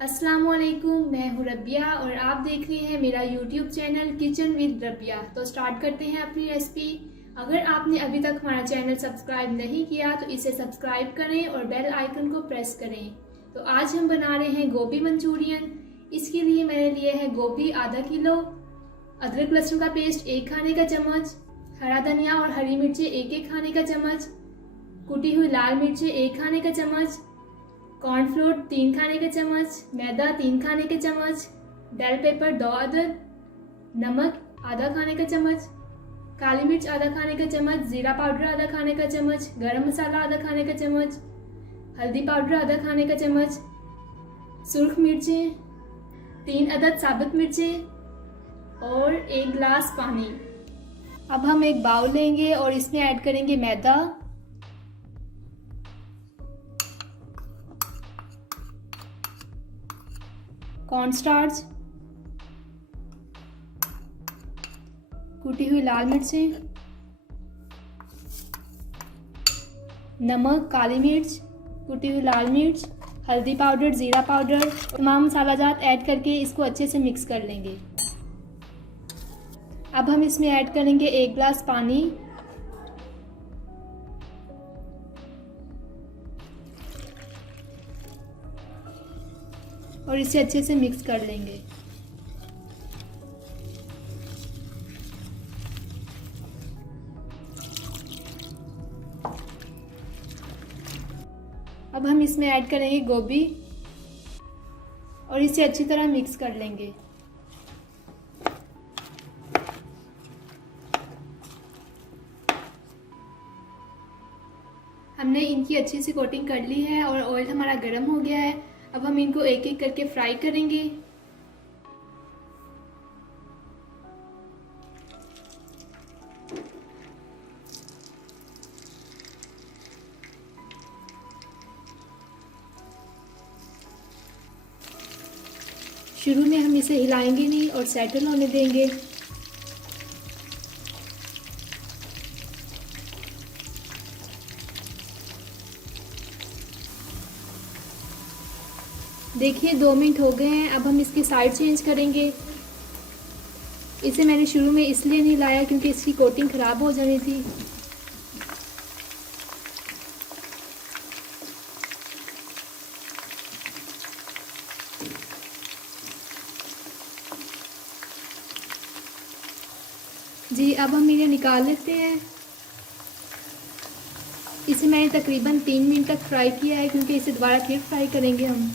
अस्सलाम वालेकुम, मैं हूँ रबिया और आप देख रहे हैं मेरा YouTube channel kitchen with Rabia. तो स्टार्ट करते हैं अपनी रेसिपी। अगर आपने अभी तक हमारा चैनल सब्सक्राइब नहीं किया तो इसे सब्सक्राइब करें और बेल आइकन को प्रेस करें। तो आज हम बना रहे हैं गोभी मंचूरियन। इसके लिए मैंने लिया है गोभी आधा किलो, अदरक लहसुन का पेस्ट 1 खाने का चम्मच, हरा धनिया और हरी मिर्चें 1-1 खाने का चम्मच, कुटी हुई लाल मिर्चें 1 खाने का चम्मच, कॉर्नफ्लोर 3 खाने के चम्मच, मैदा 3 खाने के चम्मच, बेल पेपर 2 अदद, नमक आधा खाने का चम्मच, काली मिर्च आधा खाने का चम्मच, जीरा पाउडर आधा खाने का चम्मच, गरम मसाला आधा खाने का चम्मच, हल्दी पाउडर आधा खाने का चम्मच, सुर्ख मिर्चें 3 अदद साबुत मिर्चें और 1 गिलास पानी। अब हम एक बाउल लेंगे और इसमें ऐड करेंगे मैदा, कॉर्नस्टार्च, कुटी हुई लाल मिर्चें, नमक, काली मिर्च, कुटी हुई लाल मिर्च, हल्दी पाउडर, जीरा पाउडर, तमाम मसाला जात ऐड करके इसको अच्छे से मिक्स कर लेंगे। अब हम इसमें ऐड करेंगे 1 गिलास पानी और इसे अच्छे से मिक्स कर लेंगे। अब हम इसमें ऐड करेंगे गोभी और इसे अच्छी तरह मिक्स कर लेंगे। हमने इनकी अच्छी सी कोटिंग कर ली है और ऑयल हमारा गर्म हो गया है। अब हम इनको एक एक करके फ्राई करेंगे। शुरू में हम इसे हिलाएंगे नहीं और सेटल होने देंगे। देखिए 2 मिनट हो गए हैं। अब हम इसकी साइड चेंज करेंगे। इसे मैंने शुरू में इसलिए नहीं लाया क्योंकि इसकी कोटिंग ख़राब हो जानी थी। जी अब हम इन्हें निकाल लेते हैं। इसे मैंने तकरीबन 3 मिनट तक फ्राई किया है क्योंकि इसे दोबारा फिर फ्राई करेंगे हम।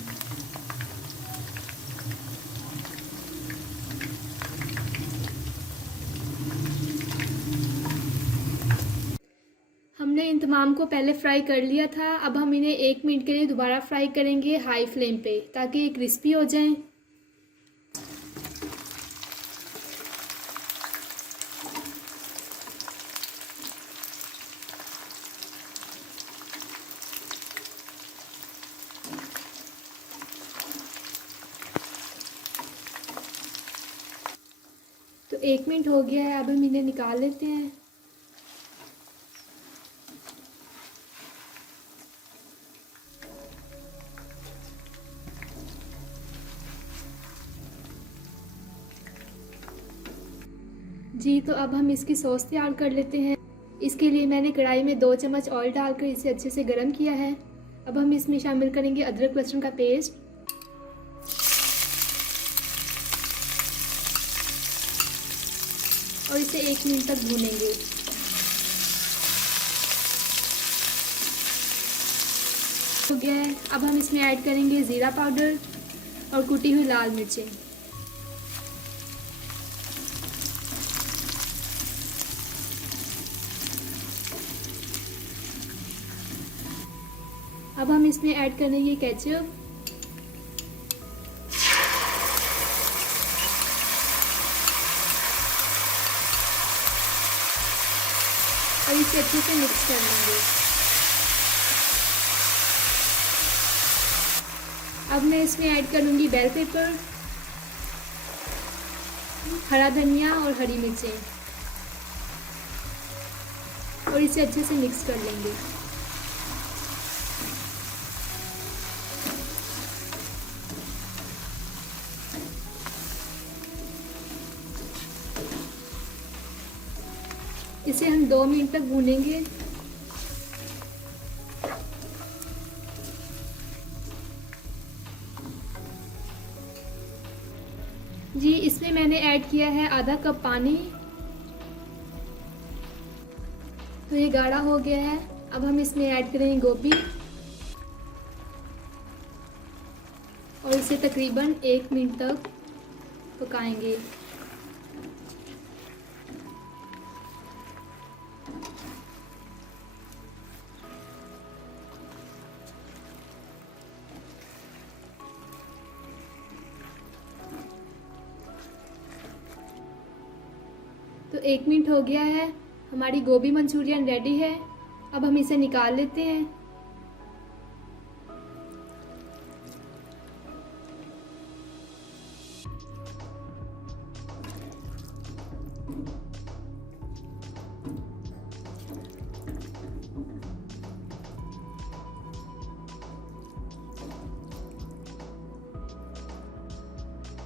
हमने इन तमाम को पहले फ्राई कर लिया था। अब हम इन्हें 1 मिनट के लिए दोबारा फ्राई करेंगे हाई फ्लेम पे ताकि ये क्रिस्पी हो जाएं। तो 1 मिनट हो गया है। अब हम इन्हें निकाल लेते हैं। जी तो अब हम इसकी सॉस तैयार कर लेते हैं। इसके लिए मैंने कढ़ाई में 2 चम्मच ऑयल डालकर इसे अच्छे से गर्म किया है। अब हम इसमें शामिल करेंगे अदरक लहसुन का पेस्ट, और इसे 1 मिनट तक भूनेंगे। हो गया है। अब हम इसमें ऐड करेंगे ज़ीरा पाउडर और कुटी हुई लाल मिर्चें। अब हम इसमें ऐड करेंगे केचप और इसे अच्छे से मिक्स कर लेंगे। अब मैं इसमें ऐड करूंगी बेल पेपर, हरा धनिया और हरी मिर्चें और इसे अच्छे से मिक्स कर लेंगे। इसे हम 2 मिनट तक भूनेंगे। जी, इसमें मैंने ऐड किया है आधा कप पानी। तो ये गाढ़ा हो गया है। अब हम इसमें ऐड करेंगे गोभी और इसे तकरीबन 1 मिनट तक पकाएंगे। तो 1 मिनट हो गया है, हमारी गोभी मंचूरियन रेडी है। अब हम इसे निकाल लेते हैं।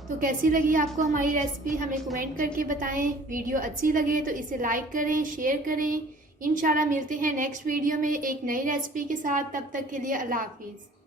तो कैसी लगी आपको हमारी रेसिपी, हमें कमेंट करके बताएं। वीडियो अच्छी लगे तो इसे लाइक करें, शेयर करें। इंशाल्लाह मिलते हैं नेक्स्ट वीडियो में एक नई रेसिपी के साथ। तब तक के लिए अल्लाह हाफिज़।